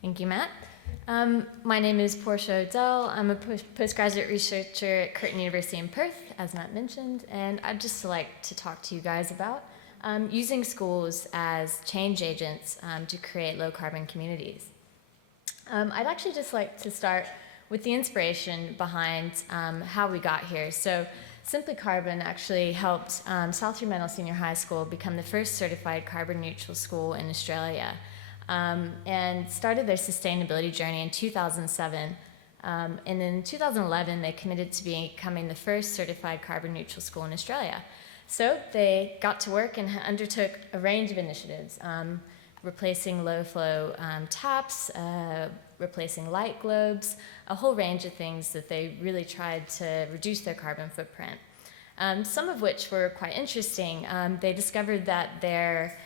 Thank you, Matt. My name is Portia O'Dell. I'm a postgraduate researcher at Curtin University in Perth, as Matt mentioned, and I'd just like to talk to you guys about using schools as change agents to create low-carbon communities. I'd actually just like to start with the inspiration behind how we got here. So Simply Carbon actually helped South Fremantle Senior High School become the first certified carbon neutral school in Australia, and started their sustainability journey in 2007. And in 2011, they committed to becoming the first certified carbon neutral school in Australia. So they got to work and undertook a range of initiatives, replacing low flow taps, replacing light globes, a whole range of things that they really tried to reduce their carbon footprint. Some of which were quite interesting. They discovered that their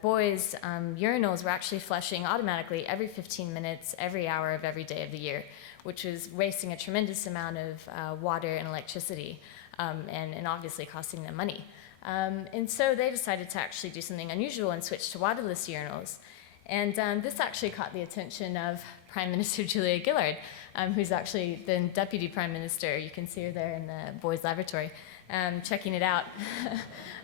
boys' urinals were actually flushing automatically every 15 minutes, every hour of every day of the year, which was wasting a tremendous amount of water and electricity, and obviously costing them money. And so they decided to actually do something unusual and switch to waterless urinals. And this actually caught the attention of Prime Minister Julia Gillard, who's actually the Deputy Prime Minister. You can see her there in the boys' lavatory, checking it out.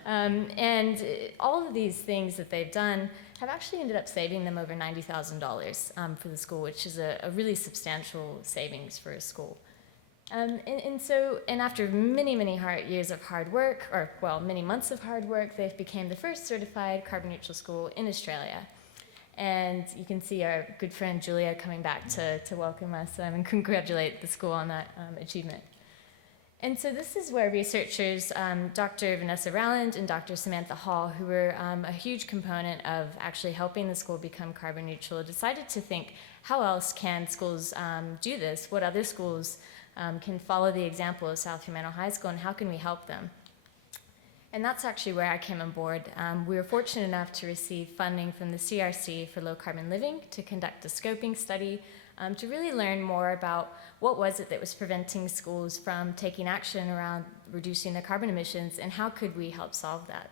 And all of these things that they've done have actually ended up saving them over $90,000 for the school, which is a really substantial savings for a school. And after many years of hard work, many months of hard work, they've become the first certified carbon neutral school in Australia. And you can see our good friend Julia coming back to welcome us and congratulate the school on that achievement. And so this is where researchers, Dr. Vanessa Rowland and Dr. Samantha Hall, who were a huge component of actually helping the school become carbon neutral, decided to think, how else can schools do this? What other schools can follow the example of South Fremantle High School, and how can we help them? And that's actually where I came on board. We were fortunate enough to receive funding from the CRC for Low Carbon Living to conduct a scoping study to really learn more about what was it that was preventing schools from taking action around reducing their carbon emissions, and how could we help solve that.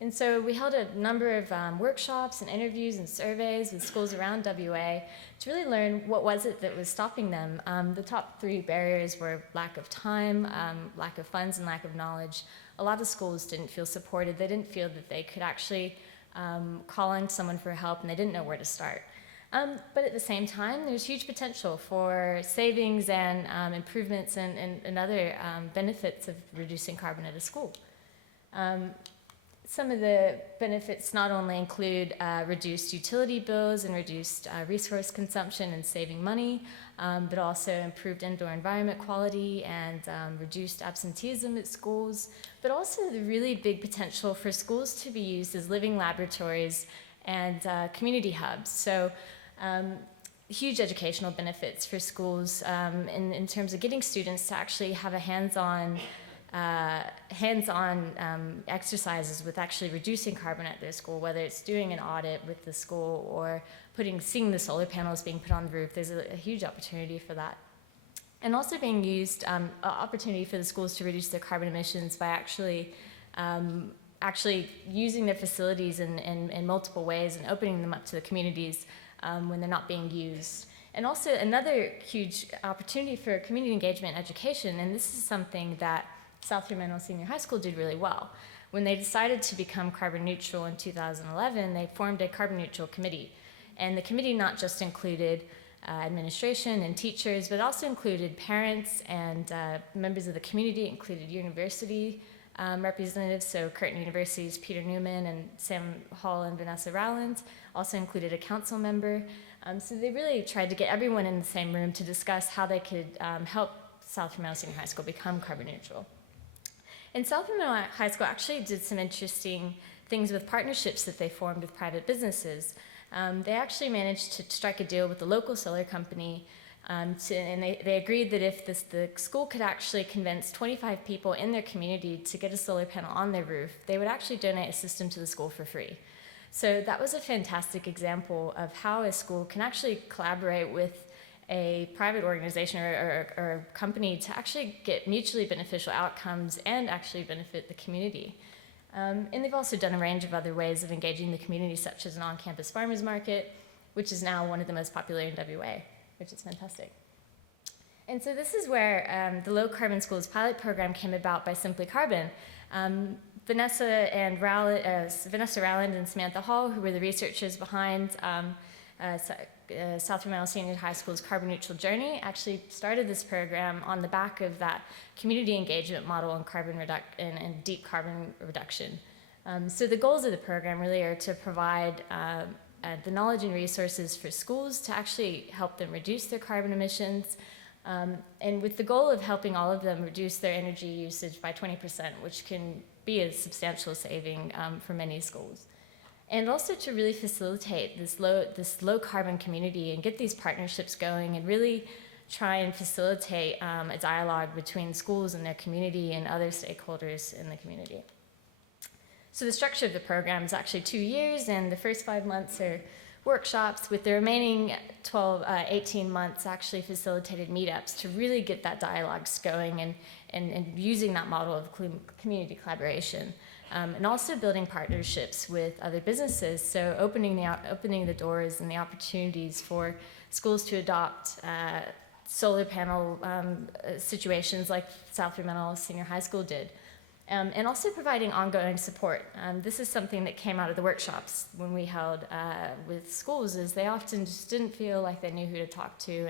And so we held a number of workshops and interviews and surveys with schools around WA to really learn what was it that was stopping them. The top three barriers were lack of time, lack of funds, and lack of knowledge. A lot of schools didn't feel supported. They didn't feel that they could actually call on someone for help, and they didn't know where to start. But at the same time, there's huge potential for savings and improvements and other benefits of reducing carbon at a school. Some of the benefits not only include reduced utility bills and reduced resource consumption and saving money, but also improved indoor environment quality and reduced absenteeism at schools, but also the really big potential for schools to be used as living laboratories and community hubs. So huge educational benefits for schools in terms of getting students to actually have a hands-on exercises with actually reducing carbon at their school, whether it's doing an audit with the school or seeing the solar panels being put on the roof. There's a huge opportunity for that. And also being used, an opportunity for the schools to reduce their carbon emissions by actually using their facilities in multiple ways and opening them up to the communities when they're not being used. And also another huge opportunity for community engagement and education, and this is something that South Fremantle Senior High School did really well. When they decided to become carbon neutral in 2011, they formed a carbon neutral committee. And the committee not just included administration and teachers, but also included parents and members of the community, included university representatives, so Curtin University's Peter Newman and Sam Hall and Vanessa Rowland, also included a council member. So they really tried to get everyone in the same room to discuss how they could help South Fremantle Senior High School become carbon neutral. And South Fremantle High School actually did some interesting things with partnerships that they formed with private businesses. They actually managed to strike a deal with the local solar company, and they agreed that if the school could actually convince 25 people in their community to get a solar panel on their roof, they would actually donate a system to the school for free. So that was a fantastic example of how a school can actually collaborate with a private organization or a company to actually get mutually beneficial outcomes and actually benefit the community. And they've also done a range of other ways of engaging the community, such as an on-campus farmers market, which is now one of the most popular in WA, which is fantastic. And so this is where the Low Carbon Schools pilot program came about by Simply Carbon. Vanessa Rowland and Samantha Hall, who were the researchers behind South Fremantle Senior High School's carbon neutral journey, actually started this program on the back of that community engagement model on carbon and deep carbon reduction. So the goals of the program really are to provide the knowledge and resources for schools to actually help them reduce their carbon emissions, and with the goal of helping all of them reduce their energy usage by 20%, which can be a substantial saving for many schools. And also to really facilitate this low carbon community and get these partnerships going and really try and facilitate a dialogue between schools and their community and other stakeholders in the community. So the structure of the program is actually 2 years, and the first 5 months are workshops, with the remaining 18 months actually facilitated meetups to really get that dialogues going and using that model of community collaboration. And also building partnerships with other businesses, so opening the doors and the opportunities for schools to adopt solar panel situations like South Fremantle Senior High School did. And also providing ongoing support. This is something that came out of the workshops when we held with schools, is they often just didn't feel like they knew who to talk to,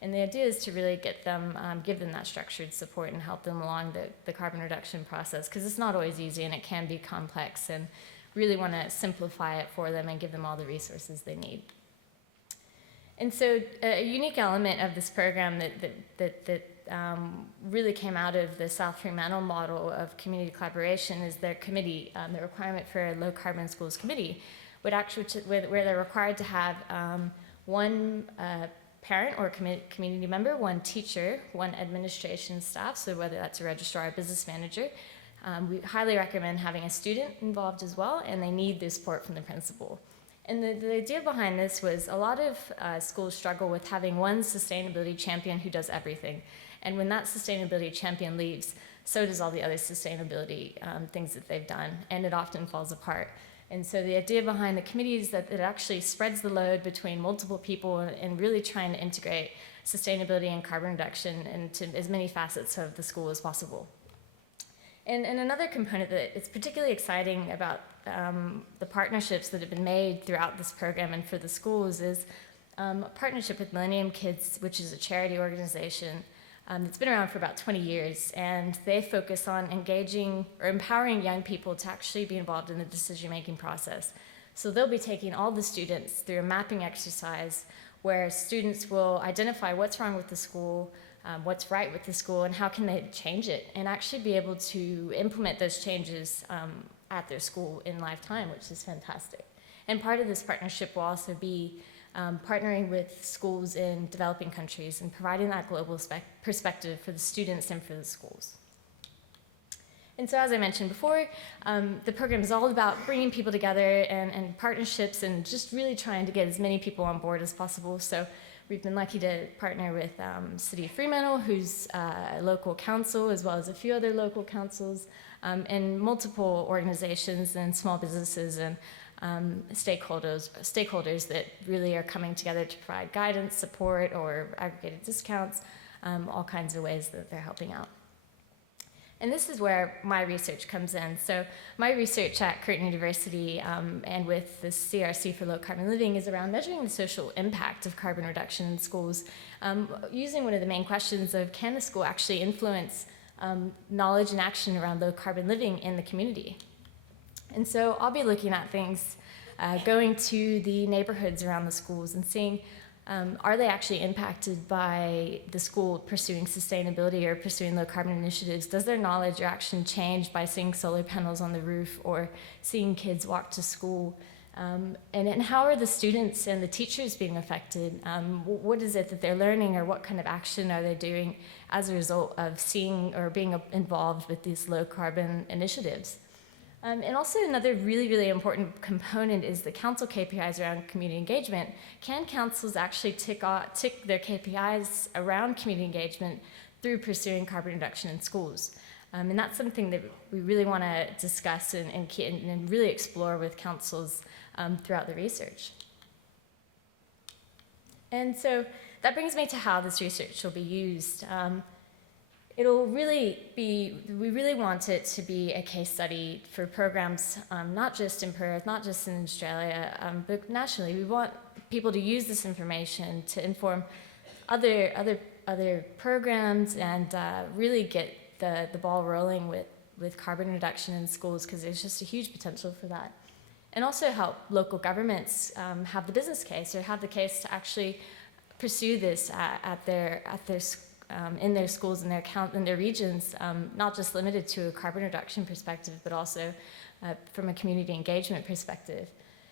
and the idea is to really get them, give them that structured support and help them along the carbon reduction process, because it's not always easy and it can be complex, and really want to simplify it for them and give them all the resources they need. And so a unique element of this program that really came out of the South Fremantle model of community collaboration is their committee, the requirement for a low carbon schools committee, where they're required to have one parent or community member, one teacher, one administration staff, so whether that's a registrar or business manager. We highly recommend having a student involved as well, and they need the support from the principal. And the idea behind this was a lot of schools struggle with having one sustainability champion who does everything. And when that sustainability champion leaves, so does all the other sustainability things that they've done, and it often falls apart. And so the idea behind the committee is that it actually spreads the load between multiple people and really trying to integrate sustainability and carbon reduction into as many facets of the school as possible. And another component that is particularly exciting about the partnerships that have been made throughout this program and for the schools is a partnership with Millennium Kids, which is a charity organization that's been around for about 20 years, and they focus on engaging or empowering young people to actually be involved in the decision-making process. So they'll be taking all the students through a mapping exercise where students will identify what's wrong with the school, what's right with the school, and how can they change it, and actually be able to implement those changes at their school in lifetime, which is fantastic. And part of this partnership will also be partnering with schools in developing countries and providing that global perspective for the students and for the schools. And so, as I mentioned before, the program is all about bringing people together and partnerships and just really trying to get as many people on board as possible. So we've been lucky to partner with City of Fremantle, who's a local council, as well as a few other local councils, and multiple organizations and small businesses and stakeholders that really are coming together to provide guidance, support, or aggregated discounts, all kinds of ways that they're helping out. And this is where my research comes in. So my research at Curtin University and with the CRC for Low Carbon Living is around measuring the social impact of carbon reduction in schools, using one of the main questions of, can a school actually influence knowledge and action around low carbon living in the community? And so I'll be looking at things, going to the neighborhoods around the schools and seeing, are they actually impacted by the school pursuing sustainability or pursuing low carbon initiatives? Does their knowledge or action change by seeing solar panels on the roof or seeing kids walk to school? And how are the students and the teachers being affected? What is it that they're learning, or what kind of action are they doing as a result of seeing or being involved with these low carbon initiatives? And also another really, really important component is the council KPIs around community engagement. Can councils actually tick their KPIs around community engagement through pursuing carbon reduction in schools? And that's something that we really want to discuss and really explore with councils throughout the research. And so that brings me to how this research will be used. It'll really be, we really want it to be a case study for programs, not just in Perth, not just in Australia, but nationally. We want people to use this information to inform other programs and really get the ball rolling with carbon reduction in schools, because there's just a huge potential for that. And also help local governments have the business case, or have the case to actually pursue this in their schools, in their regions, not just limited to a carbon reduction perspective, but also from a community engagement perspective.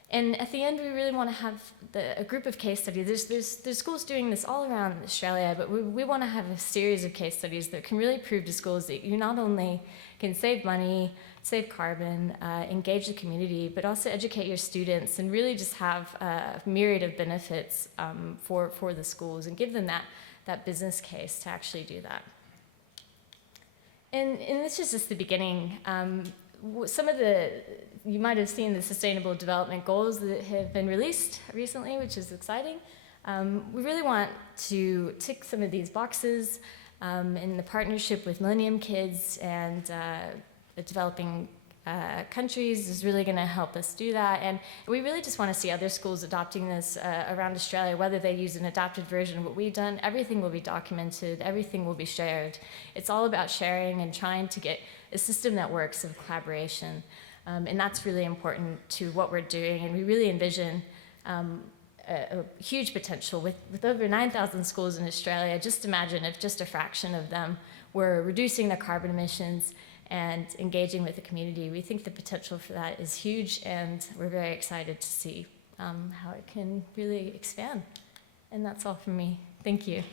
And at the end, we really want to have a group of case studies. There's schools doing this all around Australia, but we want to have a series of case studies that can really prove to schools that you not only can save money, save carbon, engage the community, but also educate your students and really just have a myriad of benefits for the schools, and give them that business case to actually do that. And this is just the beginning. Some of you might have seen the Sustainable Development Goals that have been released recently, which is exciting. We really want to tick some of these boxes in the partnership with Millennium Kids, and the developing countries is really going to help us do that. And we really just want to see other schools adopting this around Australia, whether they use an adapted version of what we've done. Everything will be documented, everything will be shared. It's all about sharing and trying to get a system that works of collaboration. And that's really important to what we're doing. And we really envision a huge potential with over 9,000 schools in Australia. Just imagine if just a fraction of them were reducing their carbon emissions and engaging with the community. We think the potential for that is huge, and we're very excited to see how it can really expand. And that's all from me. Thank you.